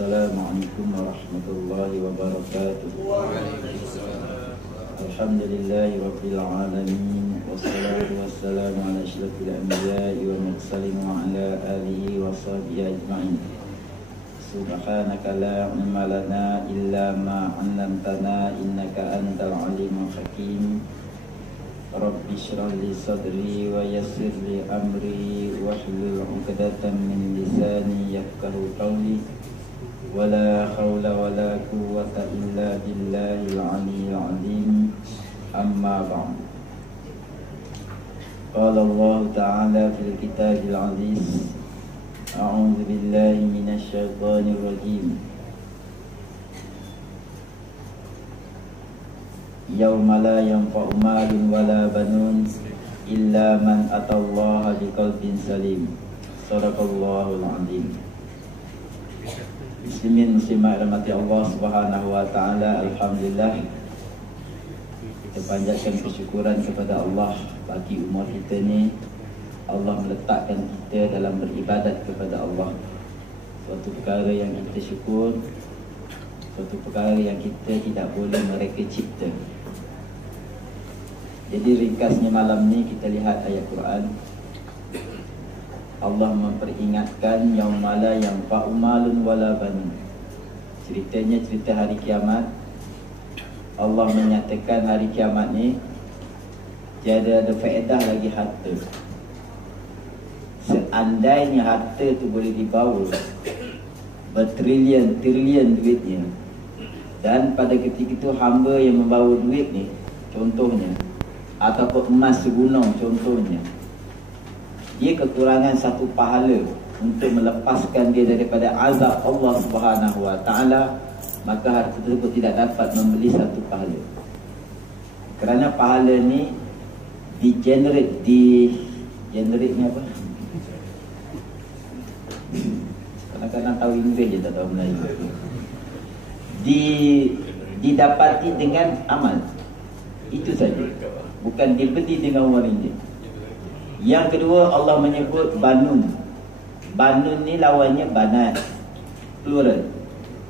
Assalamualaikum warahmatullahi wabarakatuh. Alhamdulillahi rabbil alamin. Wassalatu wassalamu ala asyrafil anbiya'i wal mursalin wa ala alihi wa sahbihi ajma'in. Subhanaka la ilma lana illa ma 'allamtana innaka antal alimul hakim. Rabbi shrah li sadri wa yassir li amri wahlul 'uqdatam min lisani yafqahu qawli. Wala haula wala quwwata illa billahil 'aliyyil 'azim. Amma ba'd. Qala Allah ta'ala fil kitabil 'aziz. A'udzu billahi minasy syaithanir rajim. Yauma la yanfa'u malun wala banun illa man atallaha biqalbin salim. Shadaqallahul 'azim. Muslimin muslimat rahmati Allah Subhanahu wa taala, alhamdulillah kita panjatkan kesyukuran kepada Allah bagi umur kita ni. Allah meletakkan kita dalam beribadat kepada Allah, suatu perkara yang kita syukur, suatu perkara yang kita tidak boleh mereka cipta. Jadi ringkasnya malam ni kita lihat ayat Quran. Allah memperingatkan yaumala yanfa'u malun wala banun. Ceritanya cerita hari kiamat. Allah menyatakan hari kiamat ni tiada ada faedah lagi harta. Seandainya harta tu boleh dibawa bertrilion-trilion duitnya, dan pada ketika itu hamba yang membawa duit ni contohnya, ataupun emas segunung contohnya, dia kekurangan satu pahala untuk melepaskan dia daripada azab Allah Subhanahu wa taala, maka harta tersebut tidak dapat membeli satu pahala. Kerana pahala ni generate ni apa? Kadang-kadang tahu Inggeris je tak tahu Melayu. Didapati dengan amal. Itu saja. Bukan dibeli dengan wang ringgit. Yang kedua, Allah menyebut banun. Banun ni lawannya banat, plural.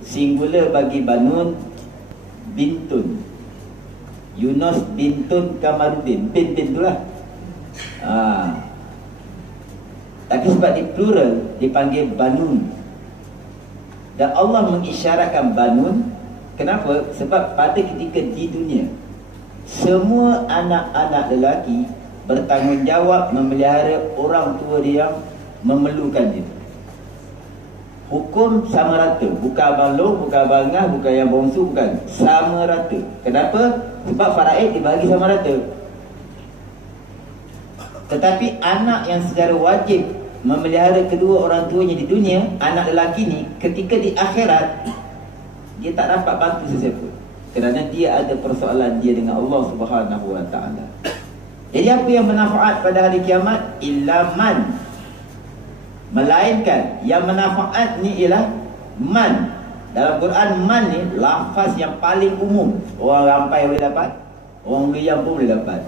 Singular bagi banun, bintun. Yunus bintun Kamarudin. Bin tu lah. Tapi sebab di plural dipanggil banun. Dan Allah mengisyaratkan banun. Kenapa? Sebab pada ketika di dunia semua anak-anak lelaki bertanggungjawab memelihara orang tua dia yang memerlukan dia. Hukum sama rata. Bukan abang long, bukan abang ngah, bukan yang bongsu, bukan. Sama rata. Kenapa? Sebab faraid dibagi sama rata. Tetapi anak yang secara wajib memelihara kedua orang tuanya di dunia, anak lelaki ni ketika di akhirat dia tak dapat bantu sesiapa, kerana dia ada persoalan dia dengan Allah Subhanahu wa taala. Jadi apa yang bermanfaat pada hari kiamat? Illa man. Melainkan yang bermanfaat ni ialah man. Dalam Quran man ni lafaz yang paling umum. Orang rampai boleh dapat, orang liang pun boleh dapat,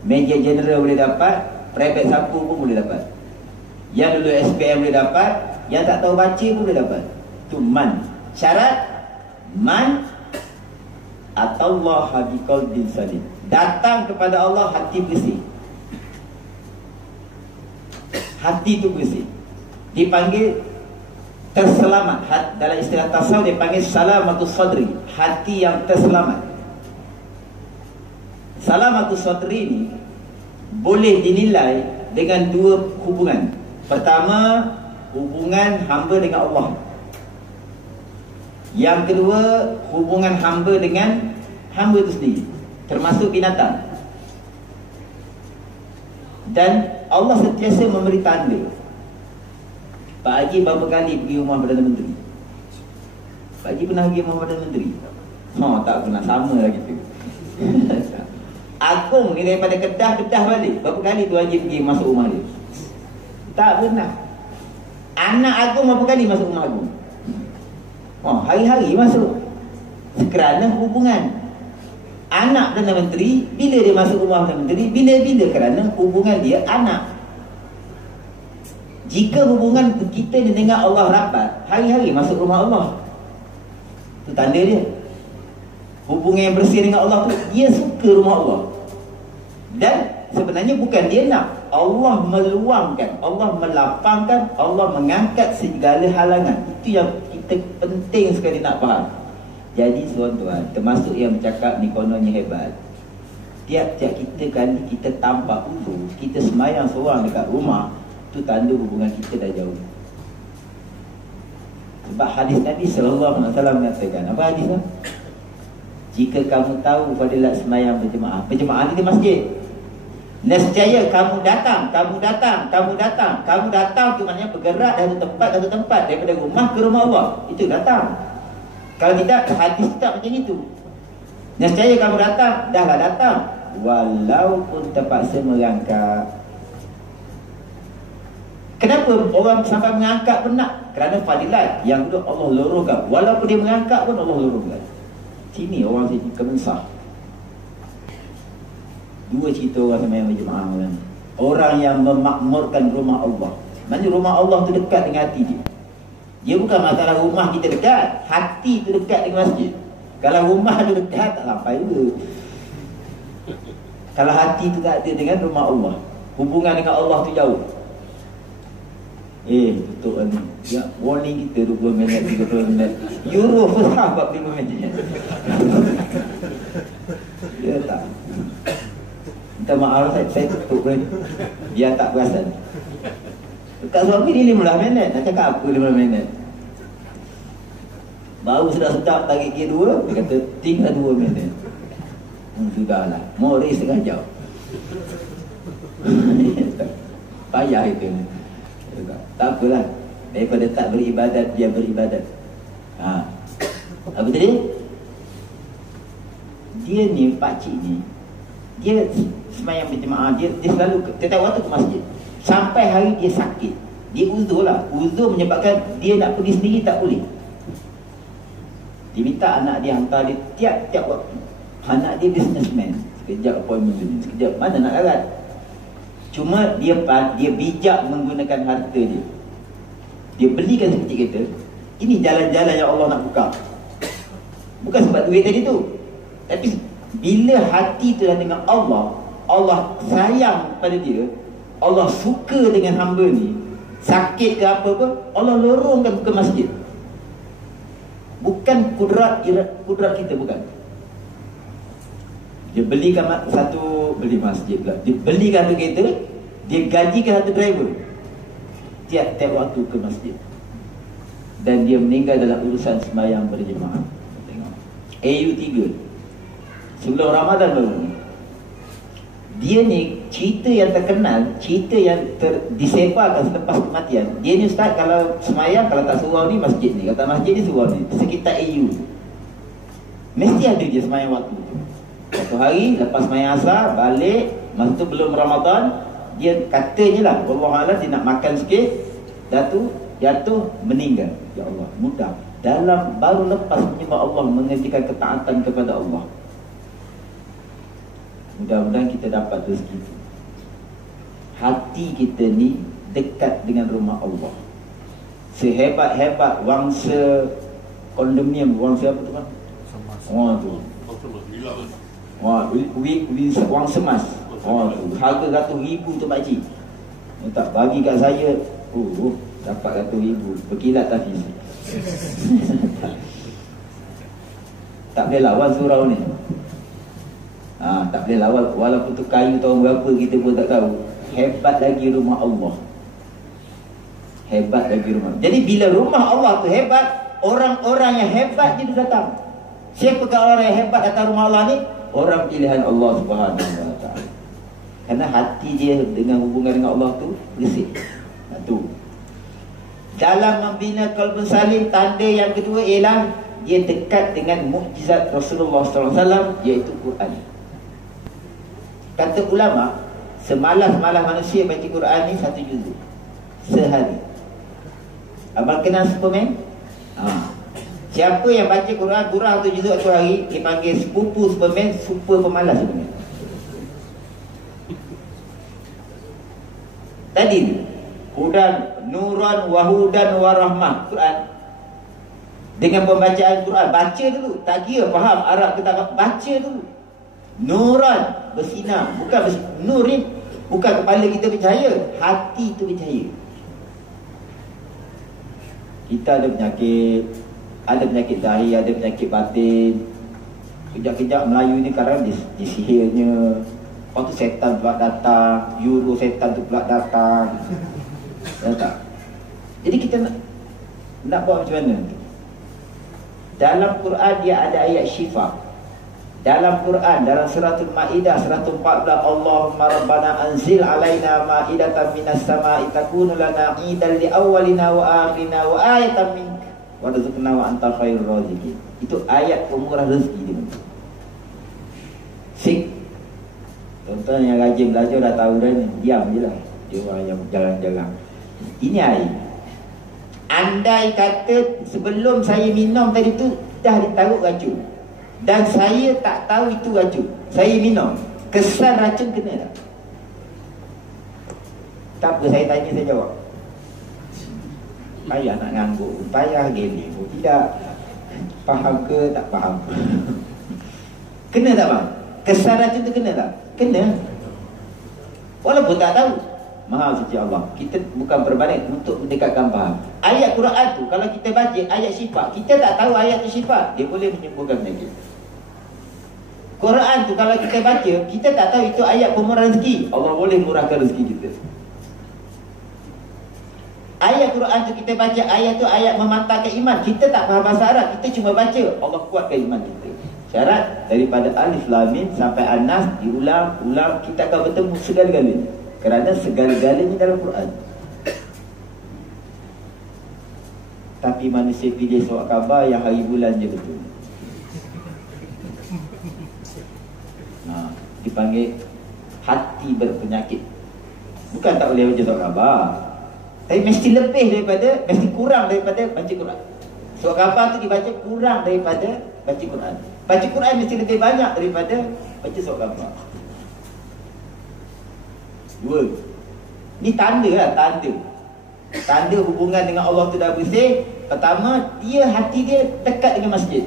meja general boleh dapat, private sapu pun boleh dapat, yang dulu SPM boleh dapat, yang tak tahu baca pun boleh dapat. Itu man. Syarat man atallaha biqalbin salim. Datang kepada Allah hati bersih. Hati itu bersih, dipanggil terselamat. Dalam istilah tasawuf dipanggil salamatus sadri, hati yang terselamat. Salamatus sadri ini boleh dinilai dengan dua hubungan. Pertama, hubungan hamba dengan Allah. Yang kedua, hubungan hamba dengan hamba itu sendiri, termasuk binatang. Dan Allah sentiasa memberi tanda. Pak Haji berapa kali pergi rumah Perdana Menteri? Pak Haji pernah pergi rumah Perdana Menteri? Tak pernah, sama lah kita. Agung ni daripada Kedah balik, berapa kali Tuan Haji pergi masuk rumah dia? Tak pernah. Anak Agung berapa kali masuk rumah Agung? Hari-hari masuk. Kerana hubungan. Anak Perdana Menteri, bila dia masuk rumah Perdana Menteri? Bila-bila, kerana hubungan dia anak. Jika hubungan kita dengan Allah rapat, hari-hari masuk rumah Allah. Itu tanda dia. Hubungan yang bersih dengan Allah tu, dia suka rumah Allah. Dan sebenarnya bukan dia nak, Allah meluangkan, Allah melapangkan, Allah mengangkat segala halangan. Itu yang kita penting sekali nak faham. Jadi tuan-tuan, termasuk yang bercakap ni kononnya hebat, tiap-tiap kita kali kita tanpa uzur, kita semayang seorang dekat rumah, tu tanda hubungan kita dah jauh. Sebab hadis Nabi SAW mengatakan, apa hadisnya? Jika kamu tahu fadilat semayang berjemaah, berjemaah di masjid, nescaya kamu datang tu maknanya bergerak dari tempat ke tempat, daripada rumah ke rumah Allah. Itu datang. Kalau tidak, hadis tak macam itu. Nescaya kamu datang, dahlah datang, walaupun terpaksa merangkak. Kenapa orang sampai mengangkat pun nak? Kerana fadilat yang dulu Allah lorongkan. Walaupun dia mengangkat pun Allah lorongkan. Sini orang sini kemensah. Dua cerita orang sembahyang berjemaah orang. Orang yang memakmurkan rumah Allah. Maksudnya rumah Allah tu dekat dengan hati dia. Dia bukan masalah rumah kita dekat, hati tu dekat dengan masjid. Kalau rumah tu dekat, tak sampai juga. Kalau hati tu tak ada dengan rumah Allah, hubungan dengan Allah tu jauh. Tutup ni. Ya, warning kita 20 minit, 30 minit. Euro first half 45 minit. Ya tak. Minta maaf, saya tutup kan. Biar tak perasan. Dekat suami ni 15 minit. Nak cakap apa 15 minit? Baru sedap-sedap tarik gear 2, dia kata tinggal 2 minit. Sudahlah, mori setengah jam. Payah itu. Tak apalah, daripada tak beribadat, dia beribadat. Apa tadi? Dia ni, pakcik ni, dia semayang berjemaah, dia selalu setiap waktu ke masjid. Sampai hari dia sakit, dia uzur lah. Uzur menyebabkan dia nak pergi sendiri tak boleh. Dia minta anak dia hantar dia tiap-tiap waktu. Anak dia businessman, sekejap appointment ni, sekejap mana nak larat. Cuma dia bijak menggunakan harta dia. Dia belikan sekecil kereta. Ini jalan-jalan yang Allah nak buka. Bukan sebab duit tadi tu, tapi bila hati tu dah dengan Allah, Allah sayang pada dia, Allah suka dengan hamba ni, sakit ke apa-apa, Allah lorongkan ke masjid. Bukan kudrat kita, bukan. Dia belikan beli masjid pula. Dia belikan satu kereta, dia gajikan satu driver tiap-tiap waktu ke masjid. Dan dia meninggal dalam urusan sembahyang berjemaah. Tengok AU3 sebelum Ramadan baru ni. Dia ni cerita yang terkenal, cerita yang disebarkan selepas kematian. Dia ni ustaz, kalau sembahyang, kalau tak surau ni masjid ni, kata masjid ni surau ni, sekitar AU mesti ada je sembahyang waktu. Satu hari lepas sembahyang asar balik, masa tu belum Ramadan, dia katanya lah, wallahualam, dia nak makan sikit, jatuh meninggal. Ya Allah, mudah. Dalam baru lepas menyembah Allah, mengerjakan ketaatan kepada Allah. Mudah-mudahan kita dapat rezeki itu. Hati kita ni dekat dengan rumah Allah. Sehebat-hebat wangsa kondominium, wangsa apa tu kan? Tu. Wang semas. Harga RM100,000 tu pakcik. Tak bagi kat saya, dapat RM100,000. Berkilat tapi tak boleh lawan surau ni. Tak boleh lawan. Walaupun tu kayu tahun berapa kita pun tak tahu. Hebat lagi rumah Allah. Hebat lagi rumah. Jadi bila rumah Allah tu hebat, orang-orang yang hebat dia datang. Siapakah orang yang hebat datang rumah Allah ni? Orang pilihan Allah Subhanahu Wa Taala. Kerana hati dia dengan hubungan dengan Allah tu bersih. Tu. Dalam membina qalbun salim, tanda yang kedua ialah dia dekat dengan mukjizat Rasulullah SAW, iaitu Quran. Kata ulama, semalas-malas manusia baca Quran ni 1 juzuk sehari. Abang kenal Superman? Siapa yang baca Quran kurang 1 juzuk satu hari, dipanggil sepupu Superman, super pemalas Superman. Tadi ni Hudan, Nuran, Wahudan, Warahmah, Quran. Dengan pembacaan Quran, baca dulu. Tak kira faham Arab ke tak, baca dulu. Nuran, bersinar. Bukan nur ni, bukan kepala kita bercahaya, hati tu bercahaya. Kita ada penyakit zahir, ada penyakit batin. Kejap-kejap Melayu ni kadang disihirnya. Lepas tu setan pula datang, Euro setan tu pula datang. Tak? Jadi kita nak buat macam mana? Dalam Quran dia ada ayat syifa. Dalam Quran, dalam suratul Maidah 114, Allahumma rabbana anzil alaina ma'idatan minas sama'i takunu lana 'idan li awwalina wa akhirina wa ayatan mink warzuqna wa anta khairur raziqin. Itu ayat pemurah rezeki dia. Sik. Tuan-tuan yang rajin belajar dah tahu dah ni, diam je lah. Dia orang yang jalan-jalan. Ini ayat. Andai kata sebelum saya minum tadi tu dah ditaruh racun, dan saya tak tahu itu racun, saya minum, kesan racun kena tak? Tak apa, saya tanya, saya jawab. Payah nak ngangguk, payah gini pun tidak. Faham ke tak faham? Kena tak bang? Kesan racun tu kena tak? Kena. Walaupun tak tahu. Maha suci Allah. Kita bukan berbalik untuk mendekatkan faham. Ayat Quran tu kalau kita baca ayat syifa, kita tak tahu ayat tu syifa, dia boleh menyembuhkan penyakit. Quran tu kalau kita baca, kita tak tahu itu ayat pemurah rezeki, Allah boleh murahkan rezeki kita. Ayat Quran tu kita baca, ayat tu ayat memantapkan iman, kita tak faham bahasa Arab, kita cuma baca, Allah kuatkan iman kita. Syarat daripada Alif Lam Mim sampai An-Nas diulang-ulang, kita akan bertemu segala-galanya. Kerana segala-galanya dalam Quran. Tapi manusia pilih surat khabar yang hari bulan je betul. Dipanggil hati berpenyakit. Bukan tak boleh baca surat khabar, tapi mesti lebih daripada, mesti kurang daripada baca Quran. Surat khabar tu dibaca kurang daripada baca Quran. Baca Quran mesti lebih banyak daripada baca surat khabar. Dua. Ni tanda lah, tanda. Tanda hubungan dengan Allah tu dah bersih. Pertama, hati dia dekat dengan masjid.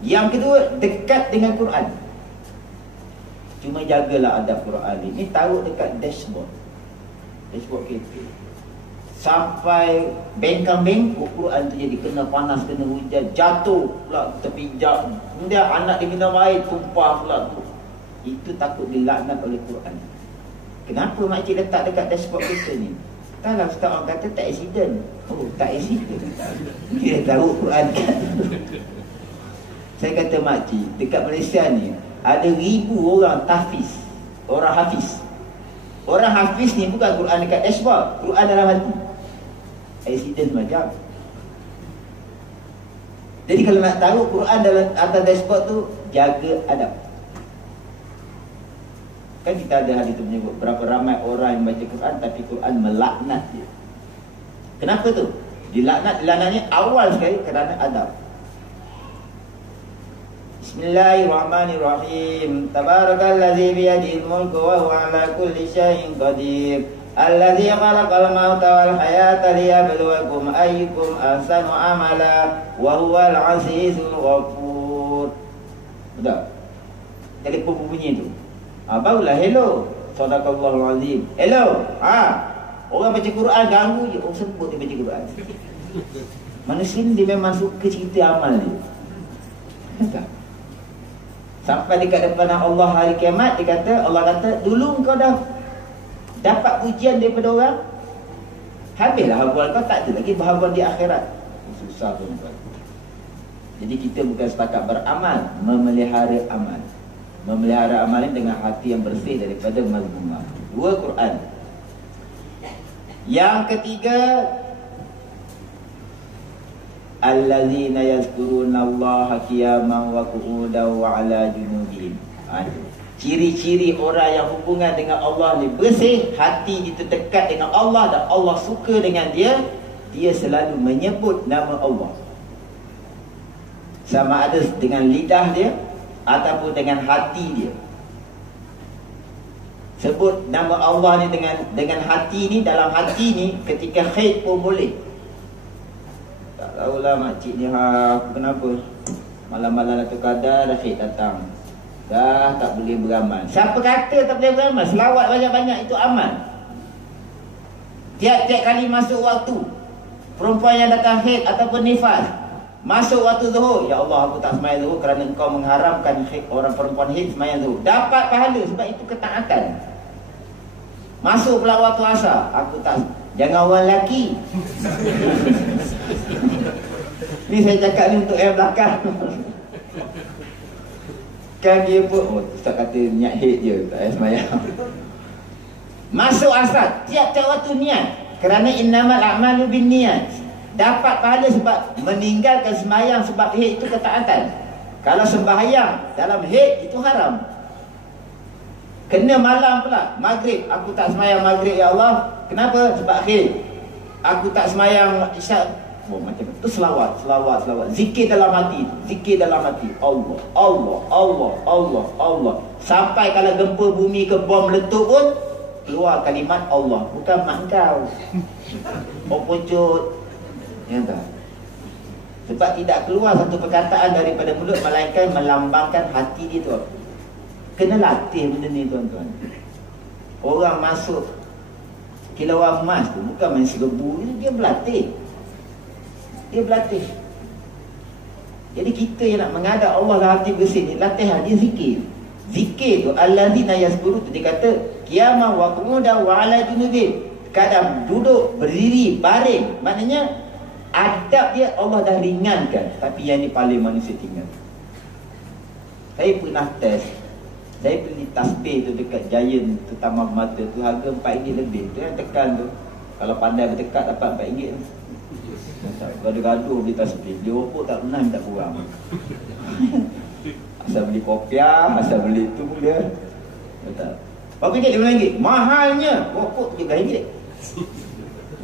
Yang kedua, dekat dengan Quran. Cuma jagalah adab Quran ni. Ni taruh dekat dashboard. Dashboard kereta. Sampai bengkang-bengkok Quran tu jadi kena panas, kena hujan, jatuh pula tepi jam. Kemudian anak dia minum air, tumpah pula tu. Itu takut dilaknat oleh Quran. Kenapa makcik letak dekat dashboard kita ni? Taklah ustaz orang kata tak accident. Oh, tak accident. Dia tahu Quran kan. Saya kata makcik, dekat Malaysia ni ada 1000 orang tahfiz. Orang hafiz. Orang hafiz ni bukan Quran dekat dashboard, Quran dalam hati. Accident macam. Jadi kalau nak tahu Quran dalam atas dashboard tu, jaga adab. Kan kita ada hadis tu menyebut berapa ramai orang yang baca Quran tapi Quran melaknat dia. Kenapa tu? Dilaknatnya awal sekali kerana adab. Bismillahirrahmanirrahim. Tabarakallazi biyadihil mulku wa huwa ala kulli syai'in qadir. Allazi khalaqal mauta wal hayata liyabluwakum ayyukum ahsanu amala wa huwal azizul ghafur. Betul? Telefon bunyi tu. Barulah hello. Sadaqallahul azim. Hello. Orang baca Quran ganggu je. Orang sebut dia baca Quran. Manusia ni dia memang suka cerita amal dia. Tak? Sampai dekat depan Allah hari kiamat, dia kata, Allah kata, dulu kau dah dapat pujian daripada orang, habislah habuan kau, tak ada lagi bahagian di akhirat. Susah pun. Jadi kita bukan setakat beramal, memelihara amal. Memelihara amal ini dengan hati yang bersih daripada mazmumah. Dua, Quran. Yang ketiga, allazina yazkurunallaha qiyaman wa qu'udan wa 'ala junubihim. Ciri-ciri orang yang hubungan dengan Allah ni bersih, hati itu dekat dengan Allah dan Allah suka dengan dia, dia selalu menyebut nama Allah. Sama ada dengan lidah dia ataupun dengan hati dia. Sebut nama Allah ni dengan hati ni, dalam hati ni ketika khair pun boleh. tahulah makcik ni kenapa malam-malam Lailatul Qadar dah Syed datang, dah tak boleh beramal. Siapa kata tak boleh beramal? Selawat banyak-banyak itu amal. Tiap-tiap kali masuk waktu, perempuan yang datang haid ataupun nifas, masuk waktu zuhur, ya Allah aku tak sembahyang zuhur kerana engkau mengharamkan orang perempuan haid sembahyang zuhur, dapat pahala sebab itu ketaatan. Masuk pula waktu asar, aku tak, jangan orang lelaki. Ni saya cakap ni untuk yang belakang. Kan dia pun, Ustaz kata niat haid je, tak payah sembahyang. Masuk asar, tiap-tiap waktu niat, kerana innamal a'malu binniyat. Dapat pahala sebab meninggalkan sembahyang sebab haid itu ketaatan. Kalau sembahyang dalam haid itu haram. Kena malam pula, maghrib, aku tak sembahyang maghrib ya Allah. Kenapa? Sebab haid. Aku tak sembahyang isyak. Oh, macam itu selawat. Zikir dalam hati. Allah, Allah, Allah, Allah, Allah. Sampai kalau gempa bumi ke bom meletup pun keluar kalimat Allah, bukan mak kau. Oh pucut. Ya tak? Sebab tidak keluar satu perkataan daripada mulut melainkan melambangkan hati dia tu. Kena latih benda ni tuan-tuan. Orang masuk kilauan emas tu bukan main seribu, dia berlatih. Jadi kita yang nak menghadap Allah dalam hati bersih ni, latihan dia zikir. Zikir tu allazina yazkuru tu dia kata qiyamah wa qu'udan wa ala junubin. Kadang duduk, berdiri, baring. Maknanya adab dia Allah dah ringankan, tapi yang ni paling manusia tinggal. Saya pernah test. Saya beli tasbih tu dekat Giant tu, Taman Mata tu, harga RM4 lebih. Tu yang tekan tu, kalau pandai bertekad dapat RM4 tu. Gaduh-gaduh beli tasbih, beli rokok tak pernah minta kurang. Asal beli kopiah, asal beli tu pun dia. Betul. Berapa ringgit? RM5. Mahalnya rokok RM13.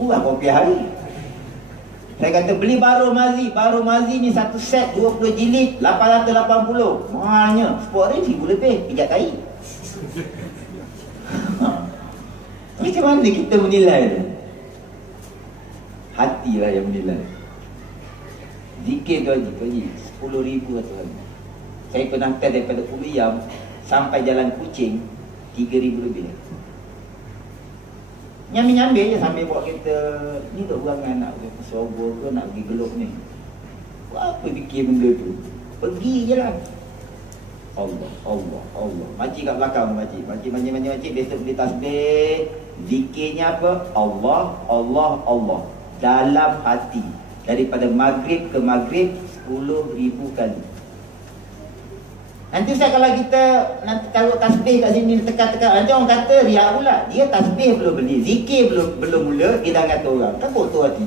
Murah kopiah hari. Saya kata beli Baru Mazi ni satu set 20 jilid 880. Mahalnya RM10,000 lebih, pijat tai. Macam mana kita menilai tu? Hatilah yang menilai. Zikir tu haji RM10,000 tuan. Saya pernah test daripada Uliyam sampai Jalan Kucing RM3,000 lebih. Nyambil-nyambil je sambil bawa kereta. Ni tak berangan nak pergi Serobor ke, nak pergi Gelok ni. Apa fikir benda tu? Pergi je lah. Allah. Makcik kat belakang tu makcik. Makcik besok beli tasbih. Zikirnya apa? Allah. Dalam hati. Daripada maghrib ke maghrib 10,000 kali. Nanti Ustaz kalau kita nanti taruh tasbih kat sini tekan-tekan, nanti orang kata riak pula. Dia tasbih belum beli, zikir belum mula, dia dah kata orang. Tak kotor hati.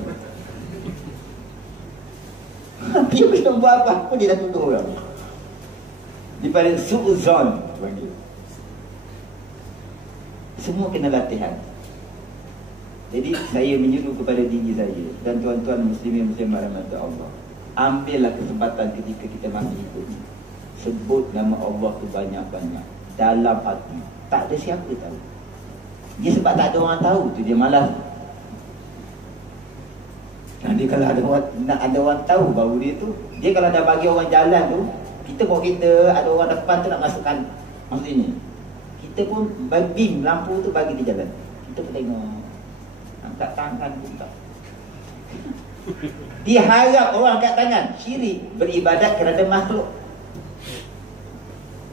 Dia belum buat apa-apa, dia dah tutup orang. Daripada su'uzon panggil. Semua kena latihan. Jadi saya menyuruh kepada diri saya dan tuan-tuan muslimin muslimat rahmat Allah, ambillah kesempatan ketika kita masih hidup, sebut nama Allah tu banyak-banyak dalam hati. Tak ada siapa tahu. Dia sebab tak ada orang tahu tu dia malas. Nanti kalau ada orang tahu baru dia kalau dah bagi orang jalan tu, kita bawa kita ada orang depan tu nak masukkan maksudnya, kita pun bagi lampu tu bagi dia jalan. Kita pun tengok, angkat tangan pun tak. Dia harap orang angkat tangan. Syirik, beribadat kerana makhluk.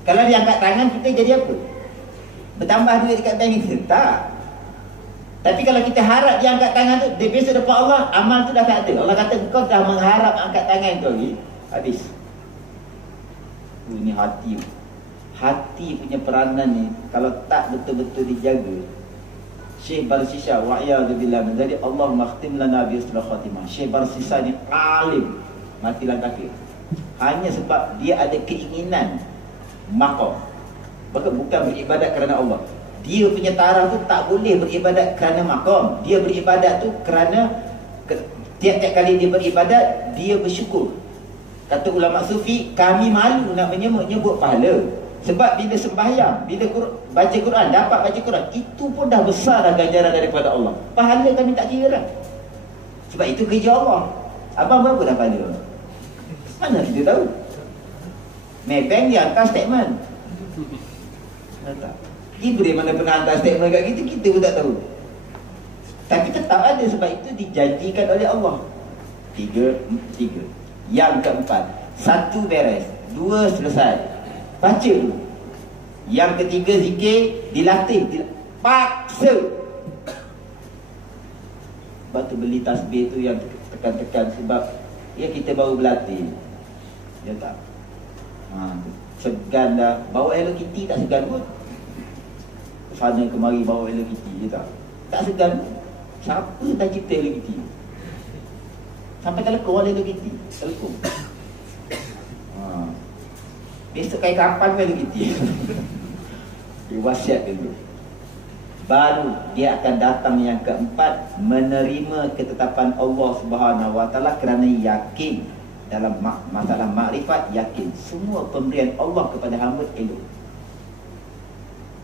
Kalau dia angkat tangan, kita jadi apa? Bertambah duit dekat bank kita? Tak. Tapi kalau kita harap dia angkat tangan tu, dia besok depan Allah, amal tu dah tak ada. Allah kata, kau dah mengharap angkat tangan tu lagi, habis. Ini hati. Hati punya peranan ni, kalau tak betul-betul dijaga, Syekh Barsisa wa'iyadzubillah, jadi Allah makhtim lana bi husnul khatimah. Syekh Barsisa ni alim, matilah kafir. Hanya sebab dia ada keinginan maqam. Bukan beribadat kerana Allah. Dia punya taraf tu tak boleh beribadat kerana maqam. Dia beribadat tu kerana tiap-tiap kali dia beribadat, dia bersyukur. Kata ulama sufi, kami malu nak menyebut pahala. Sebab bila sembahyang, bila baca Quran, dapat baca Quran, itu pun dah besar dah ganjaran daripada Allah. Pahala kami tak kira lah. Sebab itu kerja Allah. Abang berapa dah pahala? Mana kita tahu? Maybank dia hantar statement. Tak. Jibril mana pernah hantar statement kat kita, kita pun tak tahu. Tapi tetap ada, sebab itu dijanjikan oleh Allah. Tiga. Yang keempat, satu beres, dua selesai, baca dulu. Yang ketiga, zikir dilatih, paksa. Sebab tu beli tasbih tu yang tekan-tekan, sebab ya kita baru berlatih. Ya tak? Segan dah. Bawa Hello Kitty tak segan pun. Sana kemari bawa Hello Kitty, ya tak? Tak segan pun. Siapa tak cipta Hello Kitty? Sampai telekong ada Hello Kitty. Telekong. Besok kain kapal Hello Kitty. Dia wasiat dulu. Baru dia akan datang yang keempat, menerima ketetapan Allah Subhanahu Wa Taala kerana yakin dalam masalah makrifat, yakin semua pemberian Allah kepada hamba elok.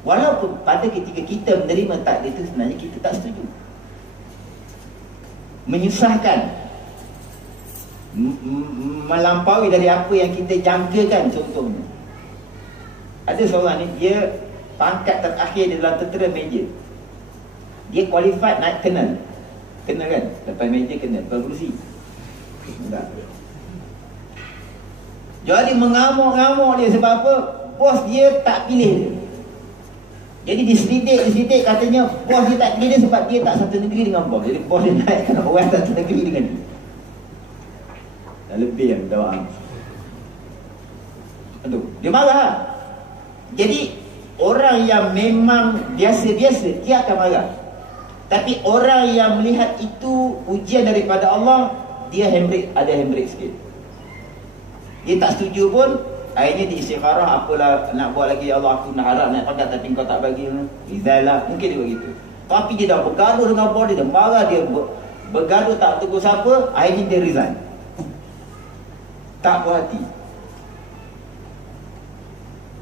Walaupun pada ketika kita menerima takdir itu sebenarnya kita tak setuju, menyusahkan, melampaui dari apa yang kita jangkakan. Contohnya, ada seorang ni, dia pangkat terakhir di dalam tentera meja. Dia qualified naik kenal. Kenal kan? Lepas meja kenal, lepas kerusi. Enggak. Jadi mengamuk-ngamuk dia sebab apa? Bos dia tak pilih dia. Jadi diselidik katanya bos dia tak pilih dia sebab dia tak satu negeri dengan bos. Jadi bos dia naikkan orang satu negeri dengan dia. Dah lebih yang doa. Aduh, dia marah. Jadi orang yang memang biasa-biasa, dia akan marah. Tapi orang yang melihat itu ujian daripada Allah, dia ada handbrake sikit. Dia tak setuju pun, akhirnya diistikharah, apalah nak buat lagi, Allah aku nak harap nak pangkat tapi kau tak bagi, izailah, mungkin dia begitu. Tapi dia dah bergaduh dengan bos, dia dah marah, dia bergaduh tak tegur siapa, akhirnya dia resign. Tak puas hati.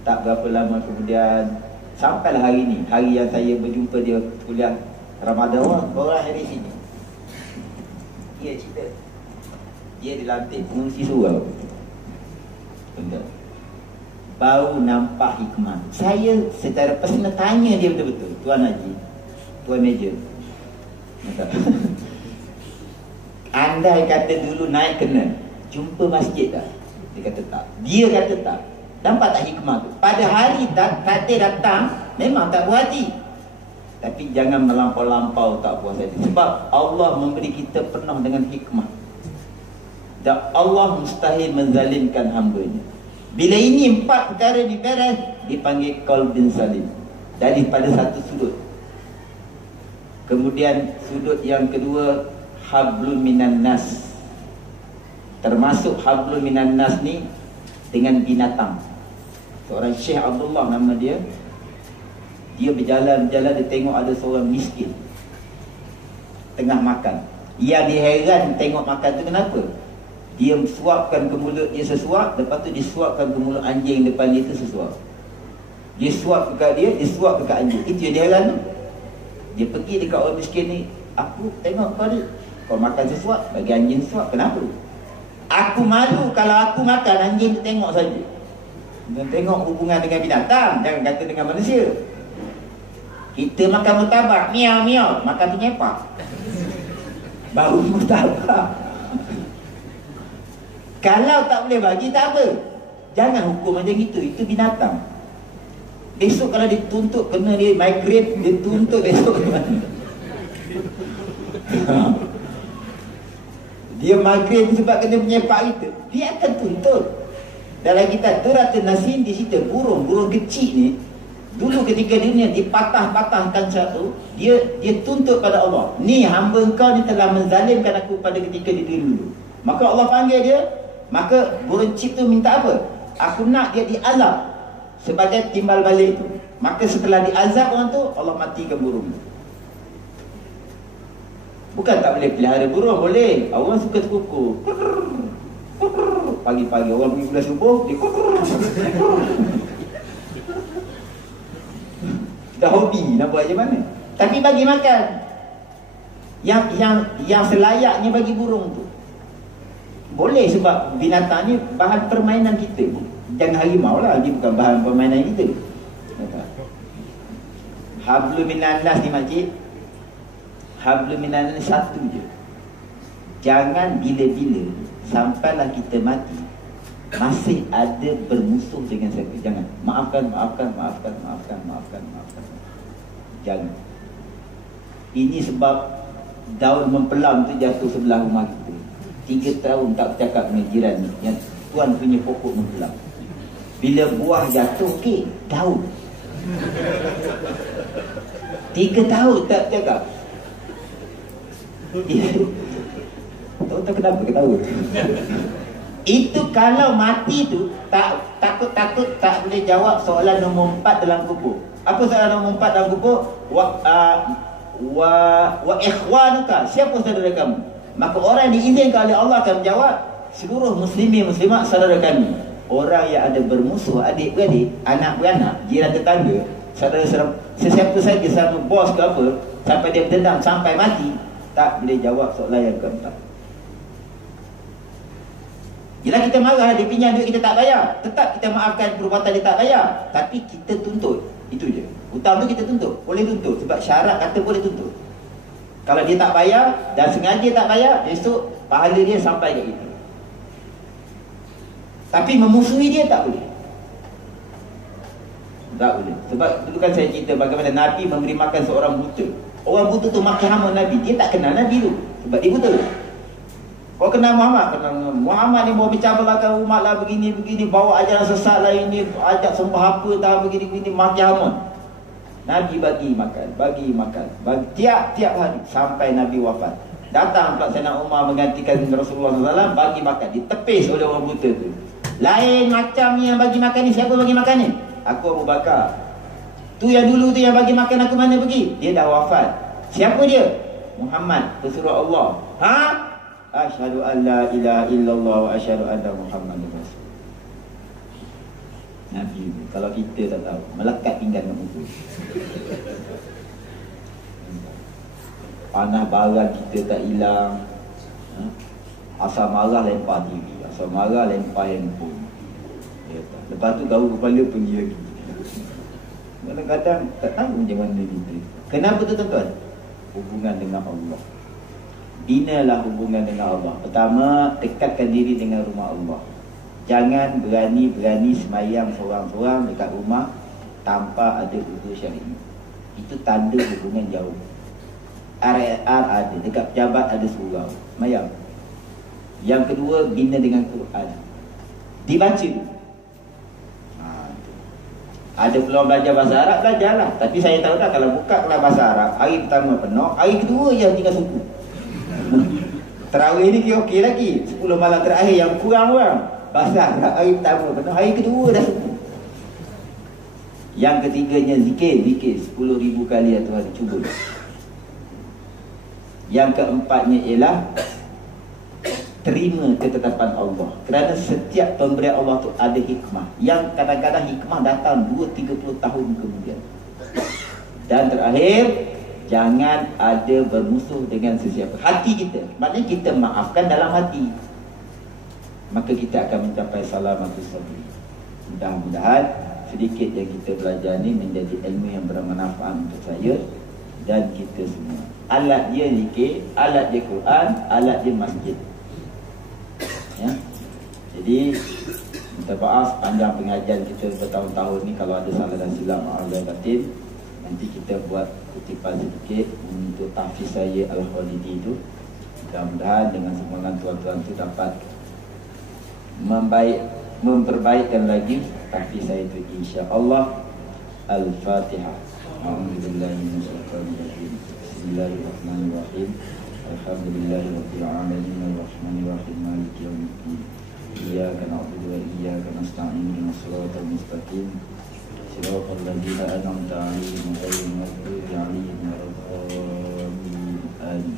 Tak berapa lama kemudian, sampailah hari ni, hari yang saya berjumpa dia kuliah Ramadan, orang hari sini. Dia cerita, dia dilantik pengungsi surau. Betul. Baru nampak hikmah. Saya secara personal tanya dia betul-betul, Tuan Haji, Tuan Meja, andai kata dulu naik kena jumpa masjid tak? Dia kata tak. Dia kata tak. Nampak tak hikmah tu? Pada hari takdir datang, memang tak puas hati. Tapi jangan melampau-lampau tak puas hati. Sebab Allah memberi kita penuh dengan hikmah. Dan Allah mustahil menzalimkan hamba-Nya. Bila ini 4 perkara diberes, dipanggil qalbin salim. Daripada satu sudut. Kemudian sudut yang kedua, hablum minan nas. Termasuk hablum minan nas ni dengan binatang. Seorang Syekh Abdullah nama dia. Dia berjalan, dia tengok ada seorang miskin tengah makan. Ia diheran tengok makan tu kenapa? Dia suapkan ke mulut dia sesuap, lepas tu disuapkan ke mulut anjing depan dia tu sesuap. Dia suap dekat dia, dia suap dekat anjing. Itu yang dia heran tu. Dia pergi dekat orang miskin ni, aku tengok kau ni, kau makan sesuap, bagi anjing suap, kenapa? Aku malu kalau aku makan, anjing tu tengok saja. Dan tengok hubungan dengan binatang, jangan kata dengan manusia. Kita makan murtabak, miau-miau, makan penyepak. Baru murtabak. Kalau tak boleh bagi, tak apa. Jangan hukum macam itu binatang. Besok kalau dituntut, kena dia migrate, dia tuntut besok mana? Dia migrate sebab kena penyepak itu, dia akan tuntut. Dalam kitab Turatul Nasim di situ, burung kecil ni, dulu ketika dunia dipatah-patahkan satu, dia tuntut pada Allah. Ni hamba engkau ni telah menzalimkan aku pada ketika dia dulu. Maka Allah panggil dia. Maka burung cip tu minta apa? Aku nak dia diazab sebagai timbal balik tu. Maka setelah diazab orang tu, Allah matikan burung. Bukan tak boleh pelihara burung, boleh. Orang suka terkukur. Pagi-pagi orang pergi bulan subuh, dia dah hobi nak buat macam mana. Tapi bagi makan yang selayaknya bagi burung tu. Boleh sebab binatang ni bahan permainan kita. Jangan harimau lah, dia bukan bahan permainan kita. Hablum minan nas ni makcik, hablum minan nas satu je. Jangan bila-bila sampailah kita mati masih ada bermusuh dengan siapa. Jangan. Maafkan. Jangan. Ini sebab daun mempelam tu jatuh sebelah rumah kita. 3 tahun tak bercakap dengan jiran ni, yang tuan punya pokok mempelam. Bila buah jatuh, okey, daun. 3 tahun tak bercakap. Tahu kenapa ketawa? Itu kalau mati tu takut-takut tak boleh jawab soalan nombor 4 dalam kubur. Apa soalan nombor 4 dalam kubur? Wa ikhwanuka, siapa saudara kamu? Maka orang yang diizinkan oleh Allah akan menjawab, seluruh muslimin muslimat saudara kami. Orang yang ada bermusuh, adik-beradik, anak-beranak, jiran tetangga, saudara-saudara, sesiapa saja sama bos ke apa, sampai dia berdendam sampai mati, tak boleh jawab soalan yang keempat. Yelah, kita marah dia pinjam duit kita tak bayar, tetap kita maafkan perbuatan dia tak bayar, tapi kita tuntut. Itu je. Hutang tu kita tuntut. Boleh tuntut sebab syarat kata boleh tuntut. Kalau dia tak bayar dan sengaja tak bayar, esok pahala dia sampai kat kita. Tapi memusuhi dia tak boleh. Tak boleh. Sebab dulu kan saya cerita bagaimana Nabi memberi makan seorang buta. Orang buta tu makan hama Nabi. Dia tak kenal Nabi tu sebab dia buta. Kau kenal Muhammad? Kenal Muhammad ni bawa bincang belakang umat lah, begini, bawa ajaran sesat lah ini, ajak sembah apa tak, begini, makan hama. Nabi bagi makan, tiap-tiap hari sampai Nabi wafat. Datang Sayyidina Umar menggantikan Rasulullah SAW, bagi makan, ditepis oleh orang buta tu. Lain macam ni yang bagi makan ni. Siapa bagi makan ni? Aku Abu Bakar. Tu yang dulu tu yang bagi makan aku mana pergi? Dia dah wafat. Siapa dia? Muhammad, pesuruh Allah. Ha? Asyhadu an la ilaha illallah wa asyhadu anna Muhammadar Rasul. Nabi, kalau kita tak tahu, melekat tinggal dengan muka. Panah barang kita tak hilang. Asal marah lempar TV, asal marah lempar handphone. Lepas tu gaul kepala pergi lagi. Kadang-kadang tak tahu macam mana kita. Kenapa tu tuan-tuan? Hubungan dengan Allah. Binalah hubungan dengan Allah. Pertama, dekatkan diri dengan rumah Allah. Jangan berani-berani semayang seorang-seorang dekat rumah tanpa ada usul syar'i. Itu tanda hubungan jauh. RR ada, dekat pejabat ada surau, semayang. Yang kedua, bina dengan Quran. Dibaca dulu. Ada peluang belajar bahasa Arab, belajarlah. Tapi saya tahu tak, kalau buka kelas bahasa Arab, hari pertama penuh, hari kedua yang tinggal suku. Terawih ni okey lagi. 10 malam terakhir yang kurang orang. Bahasa Arab hari pertama penuh, hari kedua dah suku. Yang ketiganya zikir 10,000 kali satu hari, cuba. Yang keempatnya ialah terima ketetapan Allah. Kerana setiap pemberian Allah tu ada hikmah, yang kadang-kadang hikmah datang 20-30 tahun kemudian. Dan terakhir, jangan ada bermusuh dengan sesiapa. Hati kita, maknanya kita maafkan dalam hati, maka kita akan mencapai salamatus sabri. Mudah-mudahan sedikit yang kita belajar ni menjadi ilmu yang bermanfaat untuk saya dan kita semua. Alat dia zikir, alat dia Quran, alat dia masjid. Ya. Jadi minta maaf sepanjang pengajian kita bertahun-tahun ni kalau ada salah dan silap, maaf dan batin. Nanti kita buat kutipan sedikit untuk tahfiz saya Al-Khalidi itu. Mudah-mudahan dengan sumbangan tuan-tuan itu dapat memperbaikkan lagi tahfiz saya itu, insya-Allah. Al-Fatihah. A'udzubillahi minasyaitonir rajim. Bismillahirrahmanirrahim. Alhamdulillahirabbil alamin arrahmanir rahim maliki yaumiddin. Iyyaka na'budu wa iyyaka nasta'in ihdinas siratal mustaqim. Siratal ladzina an'amta 'alaihim ghairil maghdubi 'alaihim waladdallin.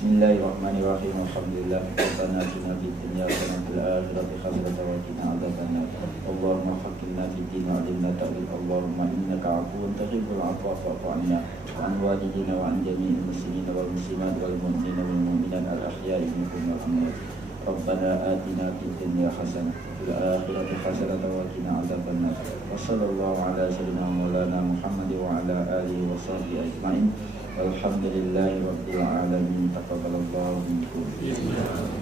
Bismillahirrahmanirrahim. Alhamdulillah. Rabbana atina fid dunya hasanatan wa fil akhirati hasanatan wa qina adzabannar. Allahumma faqqihna fid din wa 'allimna ta'wil. Allahumma innaka 'afuwwun tuhibbul 'afwa fa'fu 'anna wa 'an walidina wa 'an jami'il muslimina wal muslimat wal mu'minina wal mu'minat al ahya'i minhum wal amwat. Rabbana atina fid dunya hasanah wa fil akhirati hasanah wa qina adzabannar. Wassallallahu ala sayyidina maulana Muhammad wa ala alihi wa sahbihi ajmain. Walhamdulillahi rabbil alamin. Taqabbalallahu minkum.